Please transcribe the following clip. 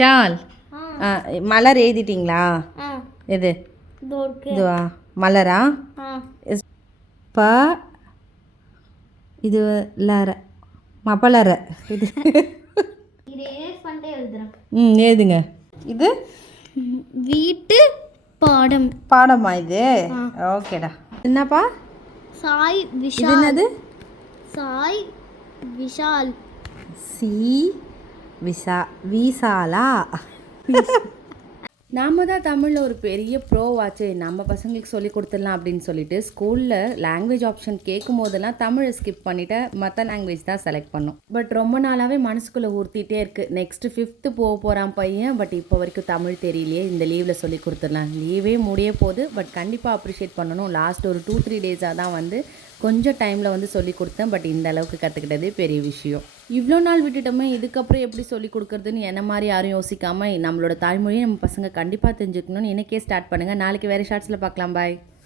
விஷால் மலர் எழுதிட்டிங்களா? எது இதுவா? மலரா? ப இது லர மபலர இது எழுதுங்க. இது வீட்டு பாடம். பாடமா இது? ஓகேடா. என்னப்பா? சாய் விஷால். இது என்னது? சாய் விஷால். சி விசாலா. நாம தான் தமிழில் ஒரு பெரிய ப்ரோவாச்சு, நம்ம பசங்களுக்கு சொல்லி கொடுத்துடலாம் அப்படின்னு சொல்லிட்டு ஸ்கூலில் லாங்குவேஜ் ஆப்ஷன் கேட்கும் போதெல்லாம் தமிழை ஸ்கிப் பண்ணிவிட்டு மற்ற லாங்குவேஜ் தான் செலக்ட் பண்ணோம். பட் ரொம்ப நாளாகவே மனசுக்குள்ளே உறுத்திட்டே இருக்குது. நெக்ஸ்ட்டு 5th போக போகிறான் பையன். பட் இப்போ வரைக்கும் தமிழ் தெரியலையே, இந்த லீவில் சொல்லி கொடுத்துடலாம். லீவே முடிய போகுது. பட் கண்டிப்பாக அப்ரிஷியேட் பண்ணணும். லாஸ்ட் ஒரு 2-3 டேஸாக தான் வந்து கொஞ்சம் டைமில் வந்து சொல்லி கொடுத்தேன். பட் இந்த அளவுக்கு கற்றுக்கிட்டதே பெரிய விஷயம். இவ்வளோ நாள் விட்டுட்டோமே, இதுக்கப்புறம் எப்படி சொல்லி கொடுக்குறதுன்னு என்ன மாதிரி யாரும் யோசிக்காமல் நம்மளோட தாய்மொழியை நம்ம பசங்க கண்டிப்பாக தெரிஞ்சுக்கணும்னு இன்றைக்கே ஸ்டார்ட் பண்ணுங்கள். நாளைக்கு வேறு ஷார்ட்ஸில் பார்க்கலாம். பாய்.